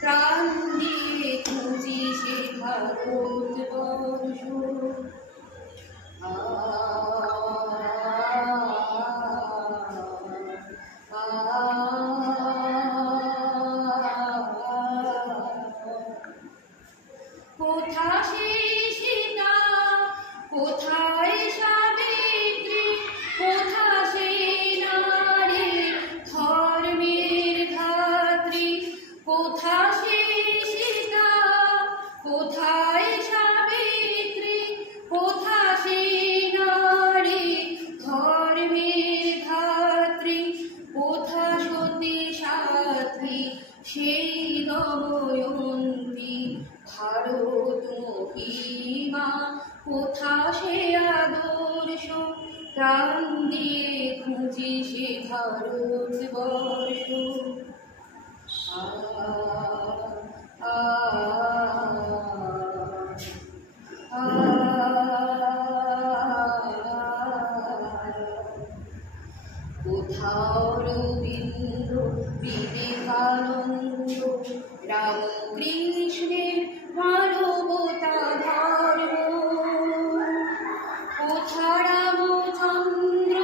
প্রাণ দিয়ে খুঁজি সে ভারতবর্ষ। কোথা সেই সীতা, কোথায় সাবিত্রী, কোথা সেই নারী ধর্মের ধাত্রী, কোথা সেই সীতা, কোথায় সাবিত্রী, কোথা সেই নারী ধর্মের ধাত্রী, কোথা সতী সাধ্বী সেই দময়ন্তী ভারত মহিমা, কোথা সে আদর্শ প্রাণ দিয়ে খুঁজি সে ভারতবর্ষ। কোথাও রবীন্দ্র, বিবেকানন্দ, রামকৃষ্ণের মানবতা ধর্ম, কোথা রামচন্দ্র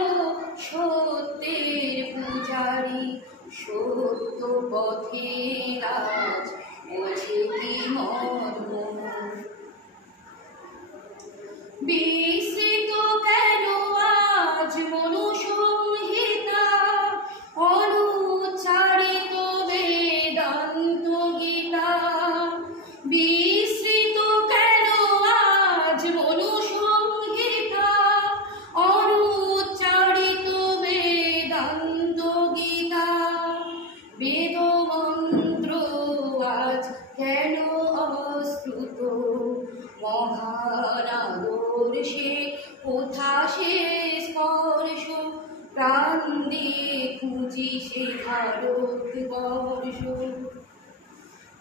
সত্যের পূজারী, সত্য পথে রাজ বোঝে কি মর্ম। বিস্মৃত কেন আজ মনুসংহিতা, অনুচ্চারিত বেদান্ত গীতা, বিস্মৃত কেন আজ মনুসংহিতা, অনুচ্চারিত বেদান্ত গীতা, বেদমন্ত্র আজ কেন অশ্রুত, মহান আদর্শে কোথা সে স্পর্শ, প্রাণ দিয়ে খুঁজি সে ভারতবর্ষ।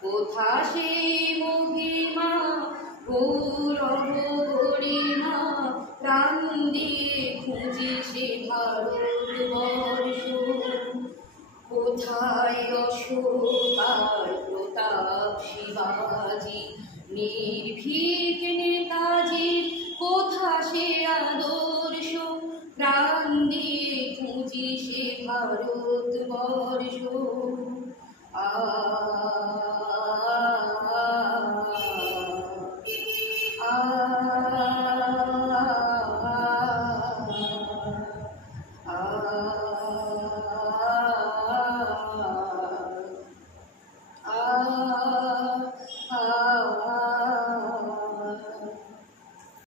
কোথা সে মহিমা, গৌরব গরিমা, প্রাণ দিয়ে খুঁজি সে ভারতবর্ষ। কোথায় অশোক আর প্রতাপ, শিবাজি, নির্ভীক নেতাজি, কোথা সে আদর্শ প্রাণ দিয়ে খুঁজি সে ভারতবর্ষ।